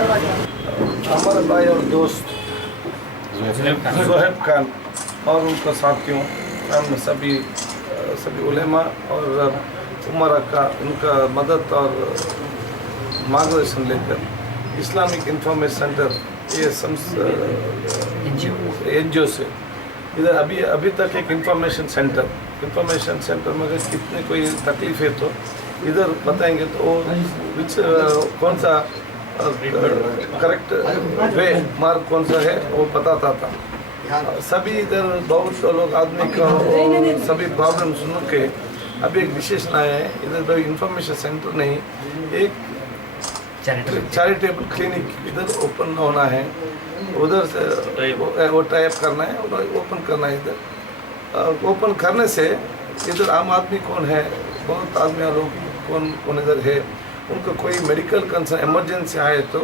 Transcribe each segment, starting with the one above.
हमारे भाई और दोस्त ज़ोहैब खान और उनका साथियों, हम सभी उलेमा और उमरा का उनका मदद और मार्गदर्शन लेकर इस्लामिक इंफॉर्मेशन सेंटर ये NGO से इधर अभी तक एक इंफॉर्मेशन सेंटर में अगर कितने कोई तकलीफ है तो इधर बताएंगे तो वो कौन सा करेक्ट वे मार्ग कौन सा है वो बताता था। सभी इधर बहुत लोग आदमी का सभी प्रॉब्लम सुन के अभी एक विशेषण आया है। इधर कोई इंफॉर्मेशन सेंटर नहीं, एक चैरिटेबल क्लिनिक इधर ओपन होना है, उधर से वो टाइप करना है, ओपन करना है। इधर ओपन करने से इधर आम आदमी कौन है, बहुत आदमी लोग कौन इधर है, उनको कोई मेडिकल कंसर्न इमरजेंसी आए तो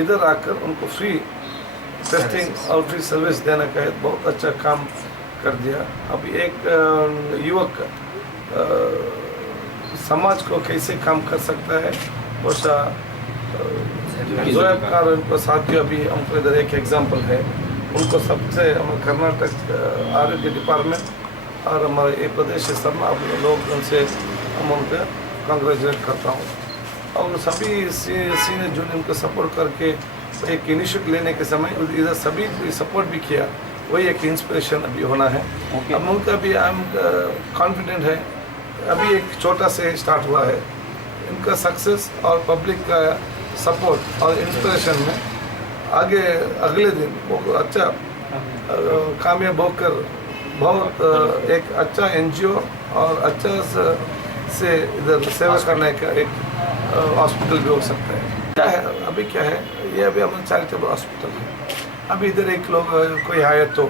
इधर आकर उनको फ्री टेस्टिंग और फ्री सर्विस देने का बहुत अच्छा काम कर दिया। अभी एक युवक समाज को कैसे काम कर सकता है वो ज़ोहैब खान और उनको साथियों अभी हमको इधर एक एग्जांपल है। उनको सबसे कर्नाटक आरोग्य डिपार्टमेंट और हमारे ये प्रदेश शर्मा लोग उनसे हम उनका कांग्रेचुलेट करता हूँ। और सभी सीनियर जूनियर उनको सपोर्ट करके एक इनिशिएटिव लेने के समय इधर सभी सपोर्ट भी किया, वही एक इंस्पिरेशन अभी होना है। अब उनका भी आई एम कॉन्फिडेंट है, अभी एक छोटा से स्टार्ट हुआ है। इनका सक्सेस और पब्लिक का सपोर्ट और इंस्पिरेशन में आगे अगले दिन वो अच्छा कामयाब होकर बहुत एक अच्छा NGO और अच्छा से इधर सेवा करने का एक हॉस्पिटल भी हो सकता है। क्या है अभी क्या है, ये अभी हमारा चैरिटेबल हॉस्पिटल है। अभी इधर एक लोग कोई आए तो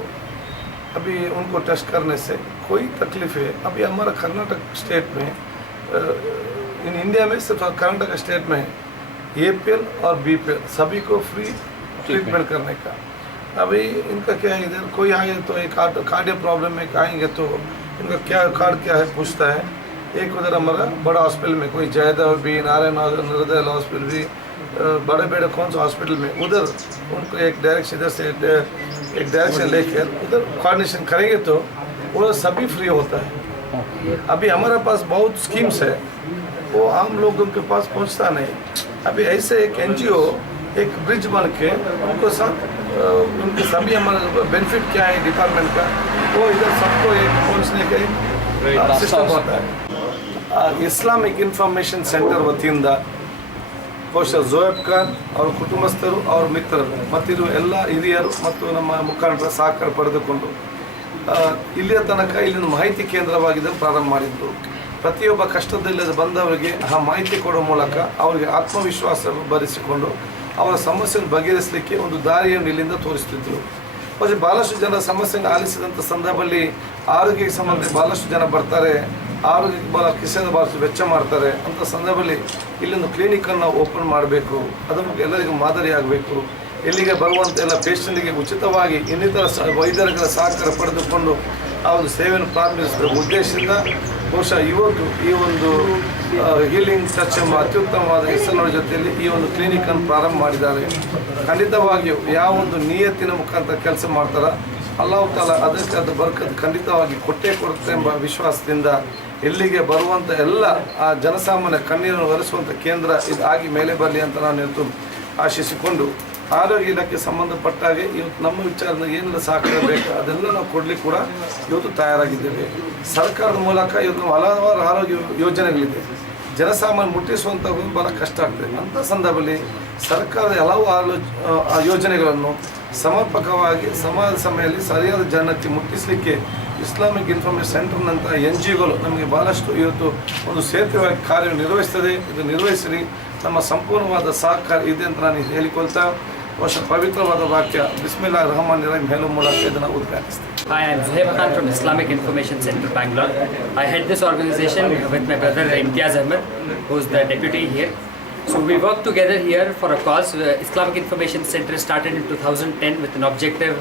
अभी उनको टेस्ट करने से कोई तकलीफ है। अभी हमारा कर्नाटक स्टेट में इन इंडिया में सिर्फ कर्नाटक स्टेट में APL और BPL सभी को फ्री ट्रीटमेंट करने का। अभी इनका क्या है, इधर कोई आए तो एक कार्डियो प्रॉब्लम में आएंगे तो इनका क्या कार्ड क्या है पूछता है। एक उधर हमारा बड़ा हॉस्पिटल में कोई जयदेव भी, नारायण हृदय हॉस्पिटल भी, बड़े कौन सा हॉस्पिटल में उधर उनको एक डायरेक्शन इधर से एक डायरेक्शन लेकर उधर कोऑर्डिनेशन करेंगे तो वो सभी फ्री होता है। अभी हमारे पास बहुत स्कीम्स है, वो आम लोगों के पास पहुंचता नहीं। अभी ऐसे एक NGO एक ब्रिज बन के उनको उनके सभी हमारा बेनिफिट क्या है डिपार्टमेंट का, वो इधर सबको एक पहुँचने का सिस्टम होता है। इस्लामिक इन्फॉर्मेशन सेंटर वतीಯಿಂದ ಬಹುಶಃ ಝೋಹೈಬ್ ಖಾನ್ ಅವರ ಕುಟುಂಬಸ್ಥರು और ಮಿತ್ರರು ಮತ್ತಿರುವ ಎಲ್ಲ ಹಿರಿಯರು ಮತ್ತು ನಮ್ಮ ಮುಖಂಡರ ಸಹಕಾರ ಪಡೆದುಕೊಂಡು ಇಲ್ಲಿಯ ತನಕ ಇಲ್ಲಿನ ಮಾಹಿತಿ ಕೇಂದ್ರವಾಗಿದ್ದು ಪ್ರಾರಂಭ ಮಾಡಿದ್ದು ಪ್ರತಿಯೊಬ್ಬ ಕಷ್ಟದಲ್ಲಿ ಬಂದವರಿಗೆ ಆ ಮಾಹಿತಿ ಕೊಡುವ ಮೂಲಕ ಅವರಿಗೆ ಆತ್ಮವಿಶ್ವಾಸ ಬರಿಸಿಕೊಂಡು ಅವರ ಸಮಸ್ಯೆಯನ್ನು ಬಗೆಹರಿಸಲಿಕ್ಕೆ ಒಂದು ದಾರಿಯನ್ನು ಇಲ್ಲಿಂದ ತೋರಿಸುತ್ತಿದ್ದರು। പക്ഷേ ಭಾಳಷ್ಟು ಜನ ಸಮಸ್ಯೆಯನ್ನು ಆಲಿಸಿದಂಥ ಸಂದರ್ಭದಲ್ಲಿ ಆರೋಗ್ಯಕ್ಕೆ ಸಂಬಂಧ ಭಾಳಷ್ಟು ಜನ ಬರ್ತಾರೆ, ಆರೋಗ್ಯಕ್ಕೆ ಭಾಳ ಕಿಸೆದ ಭಾಳಷ್ಟು ವೆಚ್ಚ ಮಾಡ್ತಾರೆ ಅಂಥ ಸಂದರ್ಭದಲ್ಲಿ ಇಲ್ಲೊಂದು ಕ್ಲಿನಿಕನ್ನು ಓಪನ್ ಮಾಡಬೇಕು, ಅದನ್ನು ಎಲ್ಲರಿಗೂ ಮಾದರಿ ಆಗಬೇಕು, ಇಲ್ಲಿಗೆ ಬರುವಂಥ ಎಲ್ಲ ಪೇಷಂಟಿಗೆ ಉಚಿತವಾಗಿ ಇನ್ನಿತರ ವೈದ್ಯರುಗಳ ಸಹಕಾರ ಪಡೆದುಕೊಂಡು ಆ ಒಂದು ಸೇವೆಯನ್ನು ಪ್ರಾರಂಭಿಸಿದ ಉದ್ದೇಶದಿಂದ ಬಹುಶಃ ಇವತ್ತು ಈ ಒಂದು ಹೀಲಿಂಗ್ ಟಚ್ ಎಂಬ ಅತ್ಯುತ್ತಮವಾದ ಹೆಸರಿನ ಜೊತೆಯಲ್ಲಿ ಈ ಒಂದು ಕ್ಲಿನಿಕನ್ನು ಪ್ರಾರಂಭ ಮಾಡಿದ್ದಾರೆ। ಖಂಡಿತವಾಗಿಯೂ ಯಾವ ಒಂದು ನಿಯತ್ತಿನ ಮುಖಾಂತರ ಕೆಲಸ ಮಾಡ್ತಾರ ಅಲ್ಲಾಹ್ ತಾಲಾ ಅದಕ್ಕೆ ಅದು ಬರ್ಕತ್ ಖಂಡಿತವಾಗಿ ಕೊಡುತ್ತೆ ಎಂಬ ವಿಶ್ವಾಸದಿಂದ ಇಲ್ಲಿಗೆ ಬರುವಂಥ ಎಲ್ಲ ಆ ಜನಸಾಮಾನ್ಯ ಕಣ್ಣೀರನ್ನು ಒರೆಸುವಂಥ ಕೇಂದ್ರ ಇದಾಗಿ ಮೇಲೆ ಬರಲಿ ಅಂತ ನಾನು ಇವತ್ತು ಆಶಿಸಿಕೊಂಡು ಆರೋಗ್ಯ ಇಲಾಖೆ ಸಂಬಂಧಪಟ್ಟಾಗೆ ಇವತ್ತು ನಮ್ಮ ವಿಚಾರದ ಏನೆಲ್ಲ ಸಹಕಾರ ಬೇಕು ಅದೆಲ್ಲ ನಾವು ಕೊಡಲಿಕ್ಕೆ ಕೂಡ ಇವತ್ತು ತಯಾರಾಗಿದ್ದೇವೆ। ಸರ್ಕಾರದ ಮೂಲಕ ಇವತ್ತು ಹಲವಾರು ಆರೋಗ್ಯ ಯೋಜನೆಗಳಿದೆ, ಜನಸಾಮಾನ್ಯ ಮುಟ್ಟಿಸುವಂಥ ಭಾಳ ಕಷ್ಟ ಆಗ್ತದೆ। ಅಂಥ ಸಂದರ್ಭದಲ್ಲಿ ಸರ್ಕಾರದ ಹಲವು ಯೋಜನೆಗಳನ್ನು ಸಮರ್ಪಕವಾಗಿ ಸಮಾಜ ಸಮಯದಲ್ಲಿ ಸರಿಯಾದ ಜನಕ್ಕೆ ಮುಟ್ಟಿಸಲಿಕ್ಕೆ ಇಸ್ಲಾಮಿಕ್ ಇನ್ಫಾರ್ಮೇಷನ್ ಸೆಂಟರ್ನಂಥ NGOಗಳು ನಮಗೆ ಭಾಳಷ್ಟು ಇವತ್ತು ಒಂದು ಸೇತುವೆಯಾಗಿ ಕಾರ್ಯನಿರ್ವಹಿಸ್ತದೆ। ಇದು ನಿರ್ವಹಿಸಲಿ ನಮ್ಮ ಸಂಪೂರ್ಣವಾದ ಸಹಕಾರ ಇದೆ ಅಂತ ನಾನು ಹೇಳಿಕೊಳ್ತಾ ಪವಿತ್ರವಾದ ವಾಕ್ಯ ಬಿಸ್ಮಿಲ್ಲಾಹಿರ್ ರಹಮಾನಿರ್ ರಹೀಮ್ ಹೇಳುವ ಮೂಲಕ ಇದನ್ನು ಉದ್ಘಾಟಿಸ್ತೇನೆ। Hi, I am Zohaib Khan from Islamic Information Center, Bangalore. I head this organization with my brother Imtiaz Ahmed, who is the deputy here. So we work together here for a cause. Islamic Information Center started in 2010 with an objective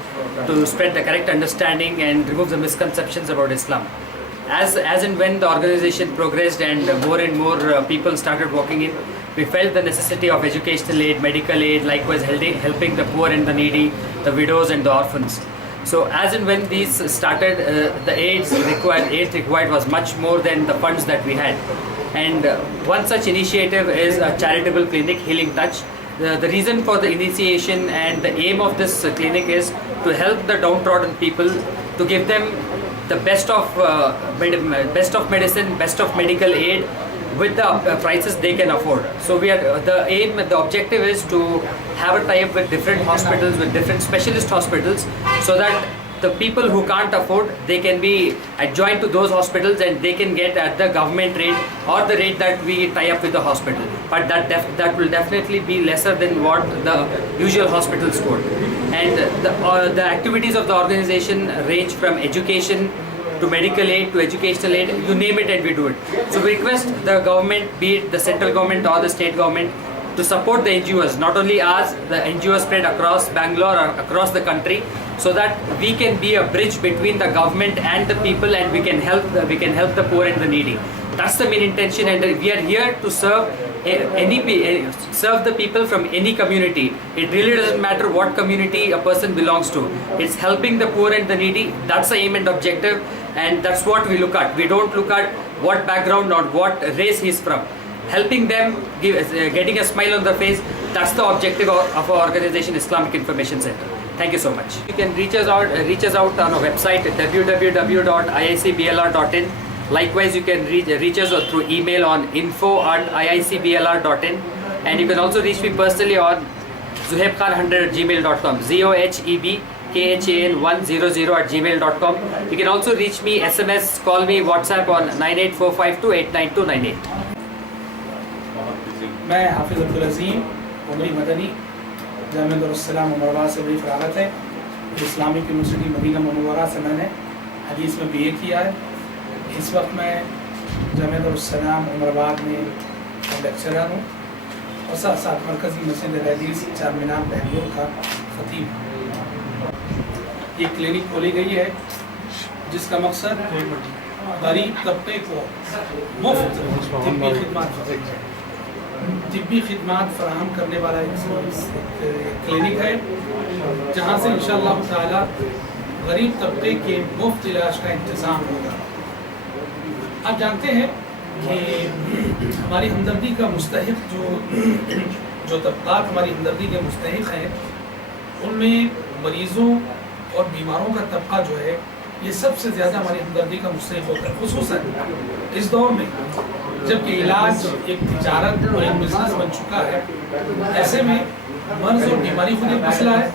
to spread the correct understanding and remove the misconceptions about Islam. As and when the organization progressed and more people started walking in, we felt the necessity of educational aid, medical aid, likewise helping the poor and the needy, the widows and the orphans. So as and when these started, the aid required was much more than the funds that we had. And one such initiative is a charitable clinic, Healing Touch. The reason for the initiation and the aim of this clinic is to help the downtrodden people, to give them the best of medicine, best of medical aid with the prices they can afford. So the objective is to have a tie-up with different hospitals, with different specialist hospitals, so that the people who can't afford, they can be adjoined to those hospitals and they can get at the government rate or the rate that we tie up with the hospital. But that will definitely be lesser than what the usual hospitals quote. And the activities of the organization range from education to medical aid to educational aid, you name it and we do it. So we request the government, be it the central government or the state government, to support the NGOs, not only ours, the NGOs spread across Bangalore or across the country, so that we can be a bridge between the government and the people, and we can help the poor and the needy. That's the main intention, and we are here to serve serve the people from any community. It really doesn't matter what community a person belongs to. It's helping the poor and the needy. That's the aim and objective, and that's what we look at. We don't look at what background or what race he's from. Helping them, getting a smile on their face, that's the objective of our organization, Islamic Information Center. Thank you so much. You can reach us out on our website at www.iicblr.in. Likewise, you can reach us through email on info@iicblr.in, and you can also reach me personally on zuhebkhan100@gmail.com, ZOHEBKHAN100@gmail.com. You can also reach me SMS, call me, WhatsApp on 98452899298. मैं हाफिज़ अब्दुल अज़ीम उमरी Madani Jamia Darussalam उमरवाद से बड़ी फ़रागत है। Islamic university Medina Munawwara से मैंने हदीस में BA किया है। इस वक्त मैं जामिया दारुस्सलाम उमरवाद में लेक्चरर हूँ और साथ साथ मरकज़ी मस्जिद हदीस चारमीनार बेंगलुरु का ख़तीब। ये क्लिनिक खोली गई है जिसका मकसद गरीब तबके को मुफ्त तिब्बी खिदमात फराहम करने वाला एक क्लिनिक है, जहाँ से इंशाअल्लाह ताला गरीब तबके के मुफ्त इलाज का इंतज़ाम होगा। आप जानते हैं कि हमारी हमदर्दी का मुस्तहिक जो तबक़ात हमारी हमदर्दी के मुस्तहिक हैं, उनमें मरीज़ों और बीमारों का तबका जो है ये सबसे ज़्यादा हमारी हमदर्दी का मुस्तहिक होता है, खुसूसन इस दौर में जबकि इलाज एक तिजारत और एक बिजनेस बन चुका है। ऐसे में मर्ज़ और बीमारी खुद एक मसला है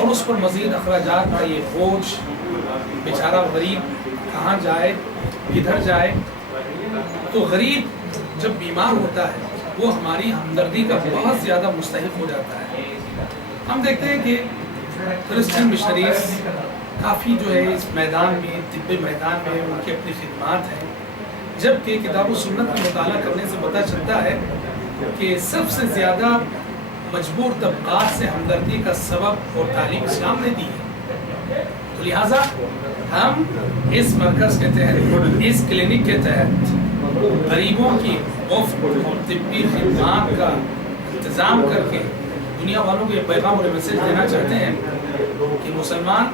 और उस पर मज़ीद अखराजात का ये बोझ, बेचारा गरीब कहाँ जाए, किधर जाए। तो गरीब जब बीमार होता है वो हमारी हमदर्दी का बहुत ज़्यादा मुस्तहिक हो जाता है। हम देखते हैं कि क्रिश्चियन मिशनरीज़ काफ़ी जो है इस मैदान में, तिब्बी मैदान में उनकी अपनी खिदमात हैं, जबकि किताब व सुन्नत का मुताला करने से पता चलता है कि सबसे ज़्यादा मजबूर तबक़ात से हमदर्दी का सबब और तालीम इस्लाम ने दी है। तो लिहाजा हम इस मरकज़ के तहत, इस क्लिनिक के तहत गरीबों की मुफ्त तिब्बी खिदमात का इंतज़ाम करके दुनिया वालों को ये पैगाम और मैसेज देना चाहते हैं कि मुसलमान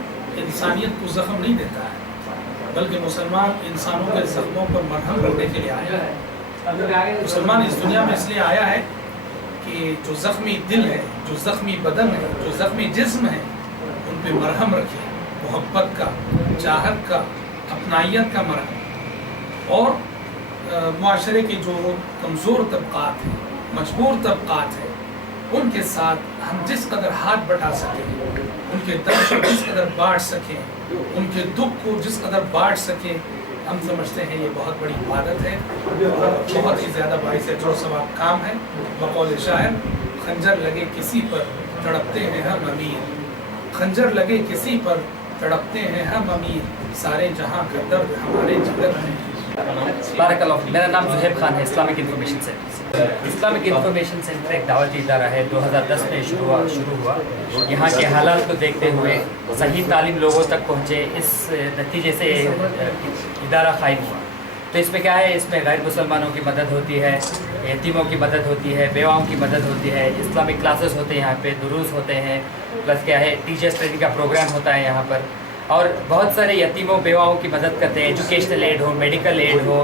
इंसानियत को ज़ख्म नहीं देता है, बल्कि मुसलमान इंसानों के ज़ख्मों पर मरहम करने के लिए आया है। मुसलमान इस दुनिया में इसलिए आया है कि जो ज़ख्मी दिल है, जो ज़ख्मी बदन है, जो ज़ख्मी जिस्म है, उन पर मरहम रखे, मोहब्बत का, चाहत का, अपनाइयत का मरहम। और मुआशरे के जो कमज़ोर तबक़ात हैं, मजबूर तबक़ात हैं, उनके साथ हम जिस कदर हाथ बटा सकें, उनके दर्द को जिस कदर बांट सकें, उनके दुख को जिस कदर बांट सकें, हम समझते हैं ये बहुत बड़ी इबादत है, बहुत ही ज़्यादा बाइस अजर सवाब काम है। बक़ौल शायर, खंजर लगे किसी पर तड़पते हैं हम अमीर, खंजर लगे किसी पर तड़पते हैं हम अमीर, सारे जहां का दर्द हमारे जिगर में। बारकल्लाह। मेरा नाम ज़ुहैब खान है, Islamic information centre. Islamic information centre एक दावती इदारा है, 2010 में शुरू हुआ। यहाँ के हालात को देखते हुए सही तालीम लोगों तक पहुँचे, इस नतीजे से इदारा कायम हुआ। तो इसमें क्या है, इसमें गैर मुसलमानों की मदद होती है, यतीमों की मदद होती है, बेवाओं की मदद होती है, इस्लामिक क्लासेस होते हैं यहाँ पे, दुरूस होते हैं, प्लस क्या है टीचर्स ट्रेनिंग का प्रोग्राम होता है यहाँ पर, और बहुत सारे यतीमों बेवाओं की मदद करते हैं, एजुकेशनल एड हो, मेडिकल एड हो,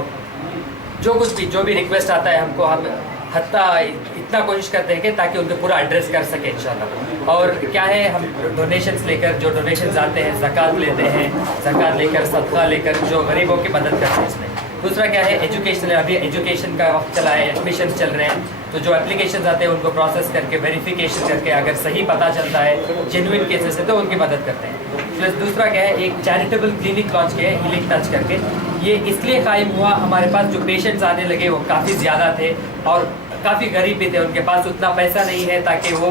जो भी रिक्वेस्ट आता है हमको, हम हत्ता इतना कोशिश करते हैं कि ताकि उनको पूरा एड्रेस कर सके इंशाल्लाह। और क्या है, हम डोनेशंस लेकर, जो डोनेशंस आते हैं, ज़कात लेते हैं, ज़कात लेकर, सदका लेकर जो गरीबों की मदद करते हैं इसमें। दूसरा क्या है, एजुकेशन, अभी एजुकेशन का वक्त चला है, एडमिशन चल रहे हैं, तो जो एप्लीकेशन आते हैं उनको प्रोसेस करके, वेरिफिकेशन करके, अगर सही पता चलता है जेन्युइन केसेस है तो उनकी मदद करते हैं। प्लस दूसरा क्या है, एक चैरिटेबल क्लिनिक लॉन्च किया है हीलिंग टच करके। ये इसलिए कायम हुआ, हमारे पास जो पेशेंट्स आने लगे वो काफ़ी ज़्यादा थे और काफ़ी गरीब भी थे, उनके पास उतना पैसा नहीं है ताकि वो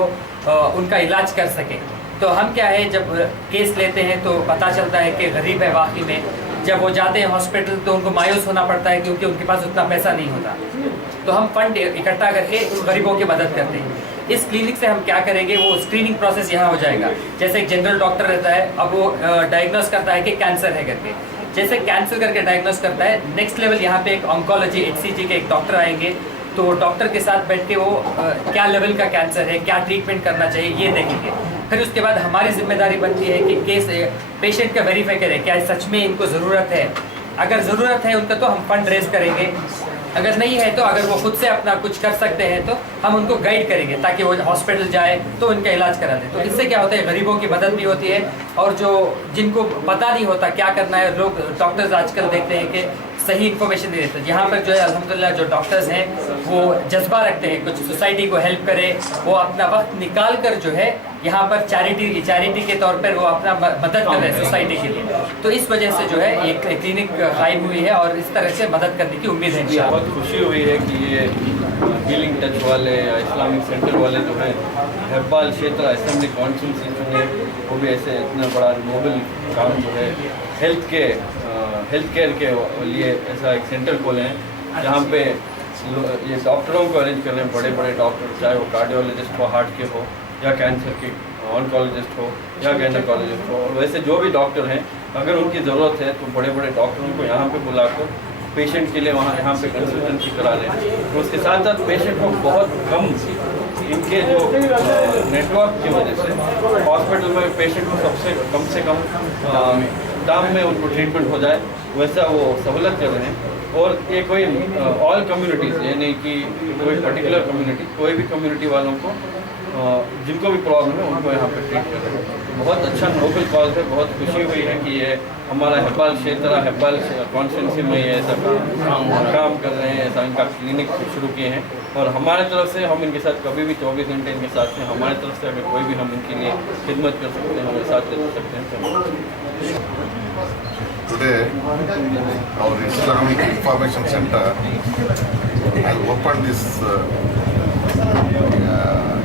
उनका इलाज कर सके। तो हम क्या है, जब केस लेते हैं तो पता चलता है कि गरीब है वाकई में, जब वो जाते हैं हॉस्पिटल तो उनको मायूस होना पड़ता है क्योंकि उनके पास उतना पैसा नहीं होता। तो हम फंड इकट्ठा करके उन गरीबों की मदद करते हैं। इस क्लिनिक से हम क्या करेंगे, वो स्क्रीनिंग प्रोसेस यहाँ हो जाएगा। जैसे एक जनरल डॉक्टर रहता है, अब वो डायग्नोस करता है कि कैंसर है करके, जैसे कैंसर करके डायग्नोस करता है, नेक्स्ट लेवल यहाँ पे एक ऑन्कोलॉजी HCG के एक डॉक्टर आएंगे, तो डॉक्टर के साथ बैठ के वो क्या लेवल का कैंसर है, क्या ट्रीटमेंट करना चाहिए, ये देखेंगे। फिर उसके बाद हमारी जिम्मेदारी बनती है कि केस पेशेंट का वेरीफाई करें, क्या सच में इनको ज़रूरत है। अगर ज़रूरत है उनका तो हम फंड रेज करेंगे, अगर नहीं है तो अगर वो खुद से अपना कुछ कर सकते हैं तो हम उनको गाइड करेंगे ताकि वो हॉस्पिटल जाए तो उनका इलाज करा दें। तो इससे क्या होता है, गरीबों की मदद भी होती है, और जो जिनको पता नहीं होता क्या करना है, लोग डॉक्टर्स आजकल देखते हैं कि सही इन्फॉर्मेशन नहीं देते। यहाँ पर जो है अल्हम्दुलिल्लाह जो डॉक्टर्स हैं वो जज्बा रखते हैं कुछ सोसाइटी को हेल्प करें, वो अपना वक्त निकाल कर जो है यहाँ पर चैरिटी के तौर पर वो अपना मदद कर रहे हैं सोसाइटी के लिए। तो इस वजह से जो है ये क्लिनिक कायम हुई है और इस तरह से मदद करने की उम्मीद है। बहुत खुशी हुई है कि ये हीलिंग टच वाले या इस्लामिक सेंटर वाले जो है हेब्बाल क्षेत्र असेंबली काउंसिल से जो है वो भी ऐसे इतना बड़ा नोबल काम जो है हेल्थ केयर के लिए ऐसा एक सेंटर खोले हैं जहाँ पे ये डॉक्टरों को अरेंज कर रहे हैं, बड़े बड़े डॉक्टर, चाहे वो कार्डियोलॉजिस्ट हो, हार्ट के हो, या कैंसर के ऑन्कोलॉजिस्ट हो, या गायनेकोलॉजिस्ट हो, और वैसे जो भी डॉक्टर हैं अगर उनकी ज़रूरत है तो बड़े बड़े डॉक्टरों को यहाँ पे बुलाकर पेशेंट के लिए यहाँ पे कंसल्टेंसी करा रहे हैं। तो उसके साथ साथ पेशेंट को बहुत कम इनके जो नेटवर्क की वजह से हॉस्पिटल में पेशेंट को सबसे कम दाम में उनको ट्रीटमेंट हो जाए, वैसा वो सहूलत कर रहे हैं। और ये कोई ऑल कम्युनिटीज़, ये नहीं कि कोई पर्टिकुलर कम्युनिटी, कोई भी कम्युनिटी वालों को जिनको भी प्रॉब्लम है उनको यहाँ पे ट्रीट कर रहे हैं। तो बहुत अच्छा नोबल कॉज है, बहुत खुशी हुई है कि ये हमारा हेब्बाल क्षेत्र, हेब्बाल कॉन्स्टिट्यूंसी में ये ऐसा काम कर रहे हैं, ऐसा इनका क्लिनिक शुरू किए हैं। और हमारे तरफ से हम इनके साथ कभी भी 24 घंटे इनके साथ हैं। हमारे तरफ से अगर कोई भी हम इनके लिए खिदमत कर सकते हैं, हमारे साथ दे सकते हैं। Today, our Islamic Information Center has opened this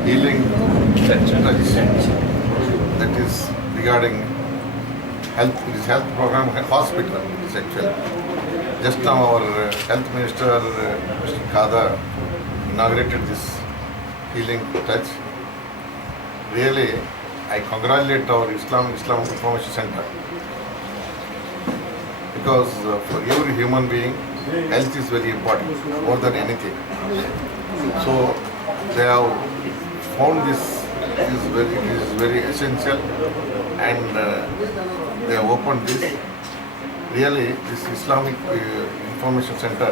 healing touch that is regarding health. It is health program hospital. It's actually just now our health minister Mr. Khadar inaugurated this healing touch. Really, I congratulate our Islamic Information Center. Because for every human being, health is very important, more than anything. So they have found this is very essential, and they have opened this. Really, this Islamic Information Center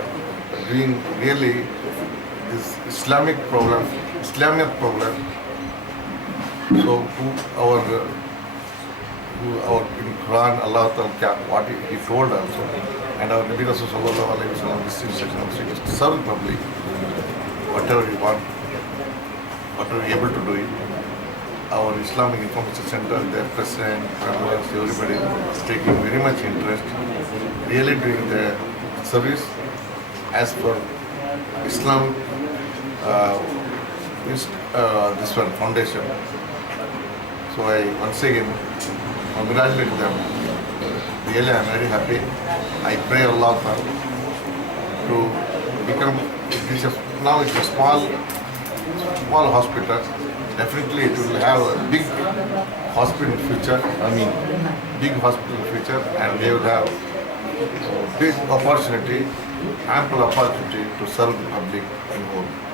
doing really this Islamic program. So in Quran, Allah Ta'ala, what He told also, and our Nabi Rasul Sallallahu Alaihi Wasallam, this instruction of is to serve the public, whatever you want, whatever you are able to do it. Our Islamic Information Center, their president, members, everybody is taking very much interest, really doing the service as per Islam, this one foundation. So I once again congratulate them. Really, I am very happy. I pray Allah to become. Now it's a small hospital. Definitely, it will have a big hospital in future. Big hospital in future, and they will have big opportunity, ample opportunity to serve the public in whole.